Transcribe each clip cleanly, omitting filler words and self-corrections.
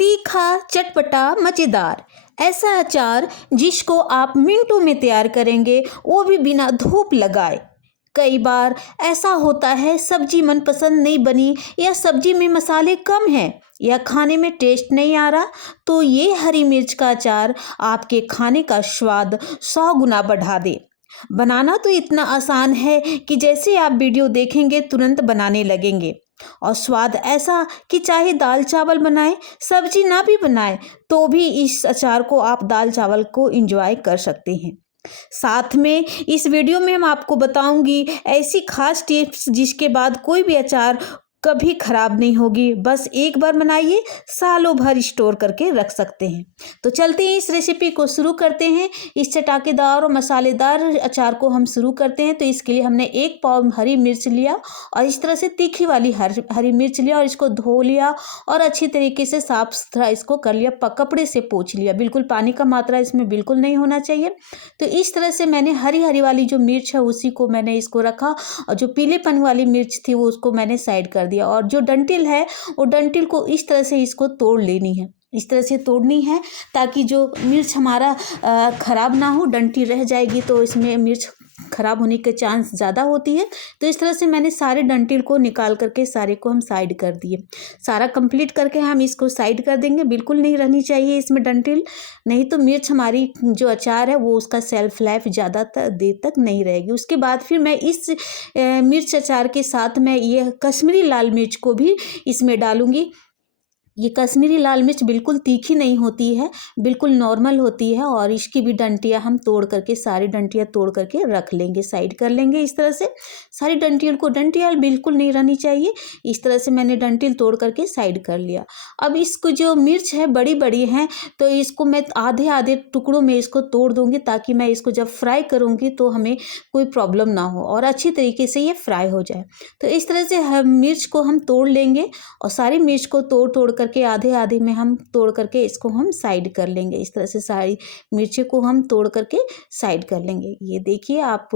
तीखा चटपटा मज़ेदार ऐसा अचार जिसको आप मिनटों में तैयार करेंगे, वो भी बिना धूप लगाए। कई बार ऐसा होता है सब्जी मनपसंद नहीं बनी या सब्जी में मसाले कम हैं या खाने में टेस्ट नहीं आ रहा, तो ये हरी मिर्च का अचार आपके खाने का स्वाद 100 गुना बढ़ा दे। बनाना तो इतना आसान है कि जैसे आप वीडियो देखेंगे तुरंत बनाने लगेंगे, और स्वाद ऐसा कि चाहे दाल चावल बनाएं, सब्जी ना भी बनाएं, तो भी इस अचार को आप दाल चावल को एंजॉय कर सकते हैं। साथ में इस वीडियो में हम आपको बताऊंगी ऐसी खास टिप्स जिसके बाद कोई भी अचार कभी खराब नहीं होगी। बस एक बार बनाइए, सालों भर स्टोर करके रख सकते हैं। तो चलते हैं इस रेसिपी को शुरू करते हैं। इस चटाकेदार और मसालेदार अचार को हम शुरू करते हैं। तो इसके लिए हमने 1 पाव हरी मिर्च लिया और इस तरह से तीखी वाली हरी मिर्च लिया और इसको धो लिया और अच्छी तरीके से साफ सुथरा इसको कर लिया, कपड़े से पोंछ लिया। बिल्कुल पानी का मात्रा इसमें बिल्कुल नहीं होना चाहिए। तो इस तरह से मैंने हरी हरी वाली जो मिर्च है उसी को मैंने इसको रखा, और जो पीलेपन वाली मिर्च थी वो उसको मैंने साइड कर दिया। और जो डंठल है वो डंठल को इस तरह से इसको तोड़ लेनी है, इस तरह से तोड़नी है ताकि जो मिर्च हमारा ख़राब ना हो। डंठल रह जाएगी तो इसमें मिर्च ख़राब होने के चांस ज़्यादा होती है। तो इस तरह से मैंने सारे डंठल को निकाल करके सारे को हम साइड कर दिए। सारा कंप्लीट करके हम इसको साइड कर देंगे। बिल्कुल नहीं रहनी चाहिए इसमें डंठल, नहीं तो मिर्च हमारी जो अचार है वो उसका सेल्फ लाइफ ज़्यादा देर तक नहीं रहेगी। उसके बाद फिर मैं इस मिर्च अचार के साथ मैं ये कश्मीरी लाल मिर्च को भी इसमें डालूँगी। ये कश्मीरी लाल मिर्च बिल्कुल तीखी नहीं होती है, बिल्कुल नॉर्मल होती है। और इसकी भी डंटियाँ हम तोड़ करके, सारी डंटियाँ तोड़ करके रख लेंगे, साइड कर लेंगे। इस तरह से सारी डंटियाँ बिल्कुल नहीं रहनी चाहिए। इस तरह से मैंने डंटिल तोड़ करके साइड कर लिया। अब इसको जो मिर्च है बड़ी बड़ी हैं, तो इसको मैं आधे आधे टुकड़ों में इसको तोड़ दूँगी ताकि मैं इसको जब फ्राई करूँगी तो हमें कोई प्रॉब्लम ना हो और अच्छी तरीके से ये फ्राई हो जाए। तो इस तरह से मिर्च को हम तोड़ लेंगे और सारी मिर्च को तोड़ करके आधे आधे में हम तोड़ करके इसको हम साइड कर लेंगे। इस तरह से सारी मिर्ची को हम तोड़ करके साइड कर लेंगे। ये देखिए आप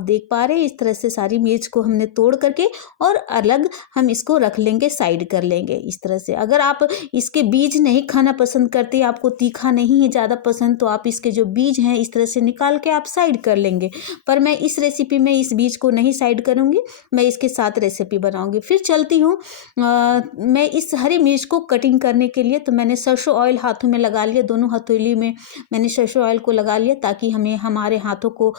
देख पा रहे हैं, इस तरह से सारी मिर्च को हमने तोड़ करके और अलग हम इसको रख लेंगे, साइड कर लेंगे। इस तरह से अगर आप इसके बीज नहीं खाना पसंद करते, आपको तीखा नहीं है ज़्यादा पसंद, तो आप इसके जो बीज हैं इस तरह से निकाल के आप साइड कर लेंगे। पर मैं इस रेसिपी में इस बीज को नहीं साइड करूँगी, मैं इसके साथ रेसिपी बनाऊँगी। फिर चलती हूँ मैं इस हरी मिर्च को कटिंग करने के लिए। तो मैंने सरसों ऑयल हाथों में लगा लिया, दोनों हथेली में मैंने सरसों ऑयल को लगा लिया ताकि हमारे हाथों को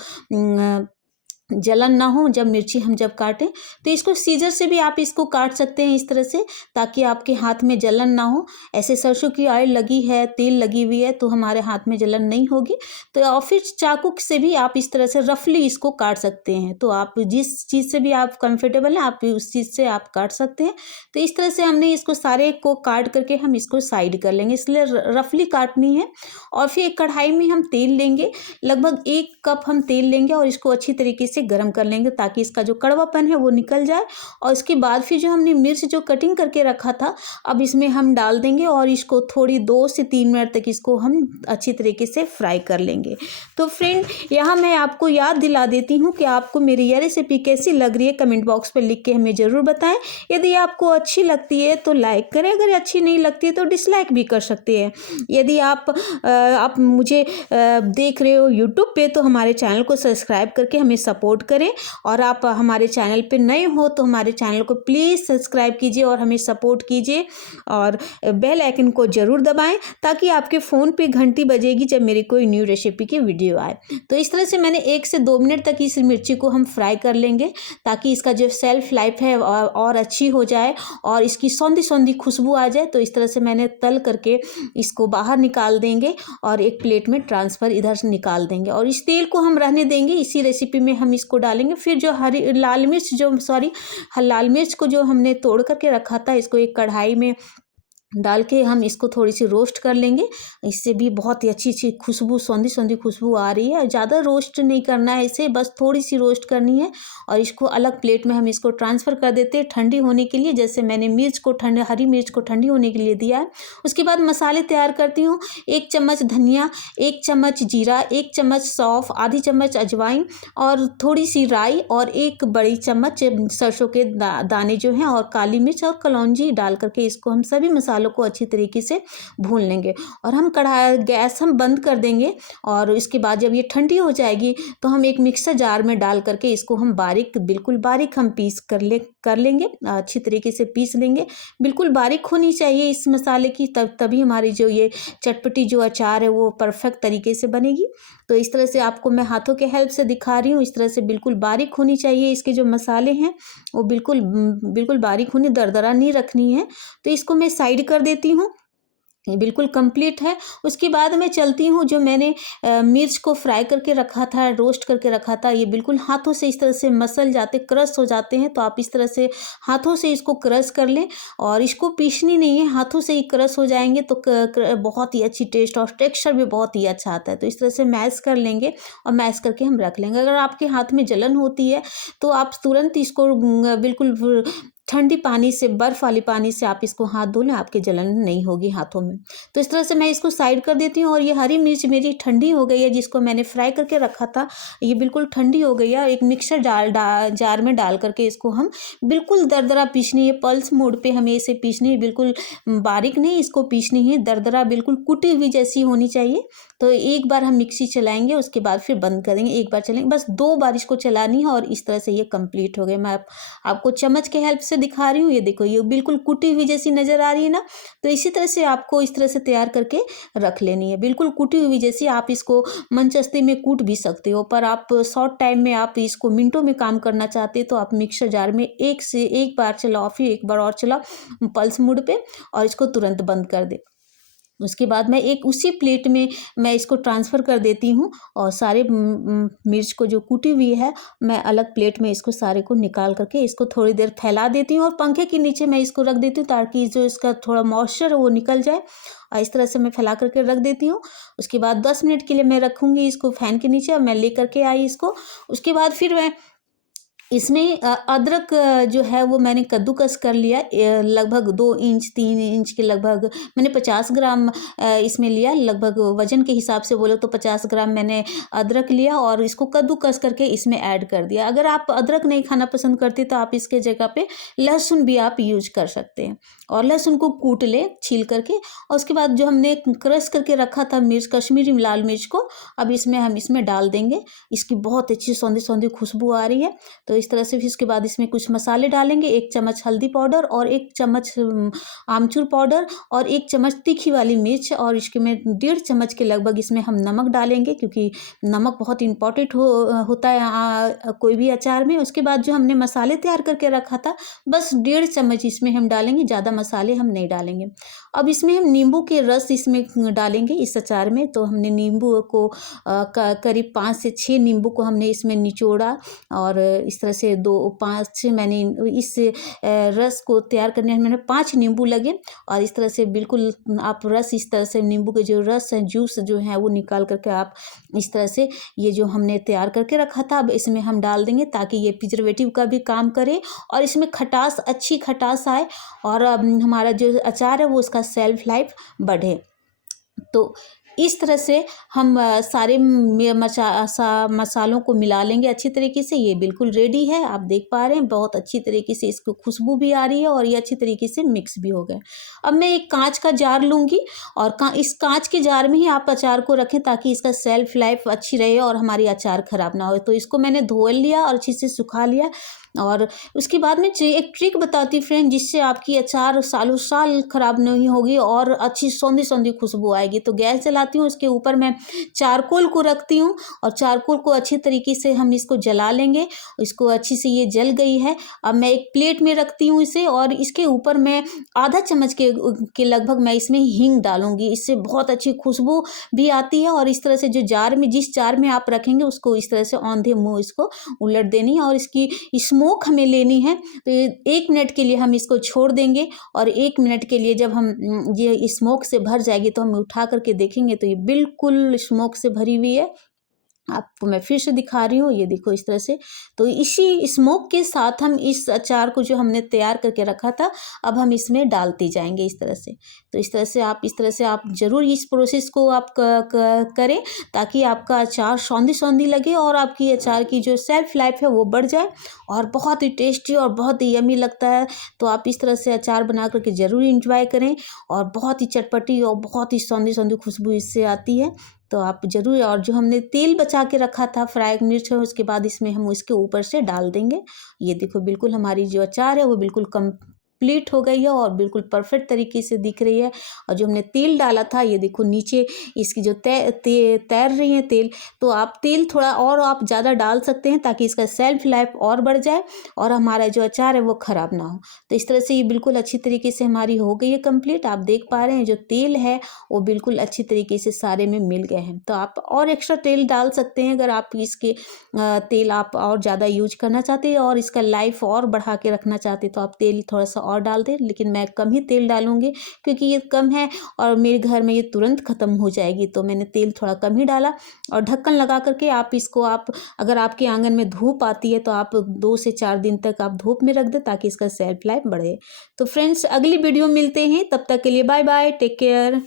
जलन ना हो जब मिर्ची हम जब काटें। तो इसको सीजर से भी आप इसको काट सकते हैं इस तरह से, ताकि आपके हाथ में जलन ना हो। ऐसे सरसों की ऑयल लगी है, तेल लगी हुई है, तो हमारे हाथ में जलन नहीं होगी। तो और फिर चाकू से भी आप इस तरह से रफली इसको काट सकते हैं। तो आप जिस चीज़ से भी आप कंफर्टेबल हैं आप उस चीज़ से आप काट सकते हैं। तो इस तरह से हमने इसको सारे को काट करके हम इसको साइड कर लेंगे, इसलिए रफली काटनी है। और फिर एक कढ़ाई में हम तेल लेंगे, लगभग 1 कप हम तेल लेंगे और इसको अच्छी तरीके से गरम कर लेंगे ताकि इसका जो कड़वापन है वो निकल जाए। और इसके बाद फिर जो हमने मिर्च जो कटिंग करके रखा था, अब इसमें हम डाल देंगे और इसको थोड़ी 2 से 3 मिनट तक इसको हम अच्छी तरीके से फ्राई कर लेंगे। तो फ्रेंड, यहाँ मैं आपको याद दिला देती हूँ कि आपको मेरी यह रेसिपी कैसी लग रही है, कमेंट बॉक्स पर लिख के हमें ज़रूर बताएं। यदि आपको अच्छी लगती है तो लाइक करें, अगर अच्छी नहीं लगती है तो डिसलाइक भी कर सकते हैं। यदि आप मुझे देख रहे हो यूट्यूब पे, तो हमारे चैनल को सब्सक्राइब करके हमें सपोर्ट करें। और आप हमारे चैनल पे नए हो तो हमारे चैनल को प्लीज़ सब्सक्राइब कीजिए और हमें सपोर्ट कीजिए, और बेल आइकन को ज़रूर दबाएं ताकि आपके फ़ोन पे घंटी बजेगी जब मेरी कोई न्यू रेसिपी की वीडियो आए। तो इस तरह से मैंने 1 से 2 मिनट तक इस मिर्ची को हम फ्राई कर लेंगे ताकि इसका जो सेल्फ लाइफ है और अच्छी हो जाए और इसकी सौंधी सौंधी खुशबू आ जाए। तो इस तरह से मैंने तल करके इसको बाहर निकाल देंगे और एक प्लेट में ट्रांसफ़र इधर से निकाल देंगे, और इस तेल को हम रहने देंगे। इसी रेसिपी में हम इसको डालेंगे। फिर जो लाल मिर्च को जो हमने तोड़ करके रखा था, इसको एक कढ़ाई में डाल के हम इसको थोड़ी सी रोस्ट कर लेंगे। इससे भी बहुत ही अच्छी खुशबू, सौंधी सौंधी खुशबू आ रही है। ज़्यादा रोस्ट नहीं करना है इसे, बस थोड़ी सी रोस्ट करनी है। और इसको अलग प्लेट में हम इसको ट्रांसफ़र कर देते हैं ठंडी होने के लिए। जैसे मैंने हरी मिर्च को ठंडी होने के लिए दिया है। उसके बाद मसाले तैयार करती हूँ। 1 चम्मच धनिया, 1 चम्मच जीरा, 1 चम्मच सौंफ, आधी चम्मच अजवाइन और थोड़ी सी राई और 1 बड़ी चम्मच सरसों के दाने जो हैं, और काली मिर्च और कलौंजी डाल करके इसको हम सभी मसालों मसालों को अच्छी तरीके से भून लेंगे और हम गैस हम बंद कर देंगे। और इसके बाद जब ये ठंडी हो जाएगी तो हम एक मिक्सर जार में डाल करके इसको हम बिल्कुल बारीक हम पीस कर लेंगे, अच्छी तरीके से पीस लेंगे। बिल्कुल बारीक होनी चाहिए इस मसाले की, तभी हमारी जो ये चटपटी जो अचार है वो परफेक्ट तरीके से बनेगी। तो इस तरह से आपको मैं हाथों के हेल्प से दिखा रही हूँ। इस तरह से बिल्कुल बारीक होनी चाहिए इसके जो मसाले हैं वो बिल्कुल बारीक होनी, दरदरा नहीं रखनी है। तो इसको मैं साइड कर देती हूँ, ये बिल्कुल कंप्लीट है। उसके बाद मैं चलती हूँ, जो मैंने मिर्च को फ्राई करके रखा था, रोस्ट करके रखा था, ये बिल्कुल हाथों से इस तरह से मसल जाते, क्रश हो जाते हैं। तो आप इस तरह से हाथों से इसको क्रश कर लें और इसको पीसनी नहीं है, हाथों से ही क्रश हो जाएंगे तो बहुत ही अच्छी टेस्ट और टेक्सचर भी बहुत ही अच्छा आता है। तो इस तरह से मैश कर लेंगे और मैश करके हम रख लेंगे। अगर आपके हाथ में जलन होती है तो आप तुरंत इसको बिल्कुल ठंडी पानी से, बर्फ़ वाली पानी से आप इसको हाथ धो लें, आपके जलन नहीं होगी हाथों में। तो इस तरह से मैं इसको साइड कर देती हूँ। और ये हरी मिर्च मेरी ठंडी हो गई है, जिसको मैंने फ्राई करके रखा था, ये बिल्कुल ठंडी हो गई है। एक मिक्सर जार में डाल करके इसको हम बिल्कुल दरदरा पीसनी है, पल्स मोड पे हमें इसे पीसनी है, बिल्कुल बारीक नहीं इसको पीसनी है, दरदरा बिल्कुल कुटी हुई जैसी होनी चाहिए। तो एक बार हम मिक्सी चलाएंगे, उसके बाद फिर बंद करेंगे, एक बार चलेंगे, बस 2 बार इसको चलानी है और इस तरह से ये कंप्लीट हो गए। मैं आपको चम्मच के हेल्प से दिखा रही हूँ, ये देखो ये बिल्कुल कुटी हुई जैसी नज़र आ रही है ना। तो इसी तरह से आपको इस तरह से तैयार करके रख लेनी है, बिल्कुल कुटी हुई जैसी। आप इसको मंचस्ती में कूट भी सकते हो, पर आप शॉर्ट टाइम में आप इसको मिनटों में काम करना चाहते हो तो आप मिक्सर जार में एक बार चलाओ, फिर एक बार और चलाओ पल्स मोड पे, और इसको तुरंत बंद कर दे। उसके बाद मैं एक उसी प्लेट में मैं इसको ट्रांसफ़र कर देती हूँ और सारे मिर्च को जो कूटी हुई है मैं अलग प्लेट में इसको सारे को निकाल करके इसको थोड़ी देर फैला देती हूँ और पंखे के नीचे मैं इसको रख देती हूँ, ताकि जो इसका थोड़ा मॉइस्चर है वो निकल जाए। और इस तरह से मैं फैला करके रख देती हूँ। उसके बाद 10 मिनट के लिए मैं रखूँगी इसको फ़ैन के नीचे, और मैं ले करके आई इसको। उसके बाद फिर मैं इसमें अदरक जो है वो मैंने कद्दूकस कर लिया, लगभग 2 इंच 3 इंच के लगभग। मैंने 50 ग्राम इसमें लिया, लगभग वज़न के हिसाब से बोलो तो 50 ग्राम मैंने अदरक लिया और इसको कद्दूकस करके इसमें ऐड कर दिया। अगर आप अदरक नहीं खाना पसंद करते तो आप इसके जगह पे लहसुन भी आप यूज कर सकते हैं। और लहसुन को कूट लें छील करके, और उसके बाद जो हमने क्रश करके रखा था मिर्च, कश्मीरी लाल मिर्च को, अब हम इसमें डाल देंगे। इसकी बहुत अच्छी सौंधी खुशबू आ रही है। तो इस तरह से फिर इसके बाद इसमें कुछ मसाले डालेंगे, 1 चम्मच हल्दी पाउडर और 1 चम्मच आमचूर पाउडर और 1 चम्मच तीखी वाली मिर्च, और इसके में 1.5 चम्मच के लगभग इसमें हम नमक डालेंगे, क्योंकि नमक बहुत इंपॉर्टेंट होता है कोई भी अचार में। उसके बाद जो हमने मसाले तैयार करके रखा था, बस 1.5 चम्मच इसमें हम डालेंगे, ज़्यादा मसाले हम नहीं डालेंगे। अब इसमें हम नींबू के रस इसमें डालेंगे इस अचार में। तो हमने नींबू को करीब 5 से 6 नींबू को हमने इसमें निचोड़ा, और इस तरह से 5 मैंने इस रस को तैयार करने में मैंने 5 नींबू लगे। और इस तरह से बिल्कुल आप रस, इस तरह से नींबू के जो रस है, जूस जो है वो निकाल करके आप इस तरह से ये जो हमने तैयार करके रखा था अब इसमें हम डाल देंगे, ताकि ये प्रिजर्वेटिव का भी काम करे और इसमें खटास, अच्छी खटास आए, और हमारा जो अचार है वो उसका सेल्फ लाइफ बढ़े। तो इस तरह से हम सारे मसालों को मिला लेंगे अच्छी तरीके से। ये बिल्कुल रेडी है, आप देख पा रहे हैं, बहुत अच्छी तरीके से इसको खुशबू भी आ रही है और ये अच्छी तरीके से मिक्स भी हो गए। अब मैं एक कांच का जार लूँगी और इस कांच के जार में ही आप अचार को रखें, ताकि इसका सेल्फ लाइफ अच्छी रहे और हमारी अचार ख़राब ना हो। तो इसको मैंने धो लिया और अच्छे से सुखा लिया, और उसके बाद में एक ट्रिक बताती हूँ फ्रेंड, जिससे आपकी अचार सालों साल ख़राब नहीं होगी और अच्छी सौंधी खुशबू आएगी। तो गैस जलाती हूँ, उसके ऊपर मैं चारकोल को रखती हूँ और चारकोल को अच्छी तरीके से हम इसको जला लेंगे। इसको अच्छी से ये जल गई है। अब मैं एक प्लेट में रखती हूँ इसे, और इसके ऊपर मैं आधा चम्मच के लगभग मैं इसमें हींग डालूंगी। इससे बहुत अच्छी खुशबू भी आती है। और इस तरह से जो जिस जार में आप रखेंगे उसको इस तरह से औंधे मुँह इसको उलट देनी है, और इसकी स्मोक हमें लेनी है। तो 1 मिनट के लिए हम इसको छोड़ देंगे, और 1 मिनट के लिए जब हम ये स्मोक से भर जाएगी तो हम उठा करके देखेंगे तो ये बिल्कुल स्मोक से भरी हुई है। आपको मैं फिर से दिखा रही हूँ, ये देखो इस तरह से। तो इसी स्मोक के साथ हम इस अचार को जो हमने तैयार करके रखा था, अब हम इसमें डालते जाएंगे इस तरह से। तो इस तरह से आप ज़रूर इस प्रोसेस को आप करें, ताकि आपका अचार सौंधी सौंधी लगे और आपकी अचार की जो सेल्फ लाइफ है वो बढ़ जाए और बहुत ही टेस्टी और बहुत ही यमी लगता है। तो आप इस तरह से अचार बना करके ज़रूर इंजॉय करें, और बहुत ही चटपटी और बहुत ही सौंधी सौंधी खुशबू इससे आती है। तो आप ज़रूर, और जो हमने तेल बचा के रखा था फ्राई मिर्च है, उसके बाद इसमें हम उसके ऊपर से डाल देंगे। ये देखो बिल्कुल हमारी जो अचार है वो बिल्कुल कंप्लीट हो गई है और बिल्कुल परफेक्ट तरीके से दिख रही है। और जो हमने तेल डाला था, ये देखो नीचे इसकी जो तैर रही है तेल, तो आप तेल थोड़ा और आप ज़्यादा डाल सकते हैं, ताकि इसका सेल्फ लाइफ और बढ़ जाए और हमारा जो अचार है वो ख़राब ना हो। तो इस तरह से ये बिल्कुल अच्छी तरीके से हमारी हो गई है कंप्लीट। आप देख पा रहे हैं जो तेल है वो बिल्कुल अच्छी तरीके से सारे में मिल गए हैं। तो आप और एक्स्ट्रा तेल डाल सकते हैं, अगर आप इसके तेल आप और ज़्यादा यूज करना चाहते हैं और इसका लाइफ और बढ़ा के रखना चाहते हैं, तो आप तेल थोड़ा सा और डाल दें। लेकिन मैं कम ही तेल डालूंगी, क्योंकि ये कम है और मेरे घर में ये तुरंत ख़त्म हो जाएगी, तो मैंने तेल थोड़ा कम ही डाला। और ढक्कन लगा करके आप इसको, आप अगर आपके आंगन में धूप आती है तो आप 2 से 4 दिन तक आप धूप में रख दें, ताकि इसका सेल्फ लाइफ बढ़े। तो फ्रेंड्स, अगली वीडियो मिलते हैं, तब तक के लिए बाय बाय, टेक केयर।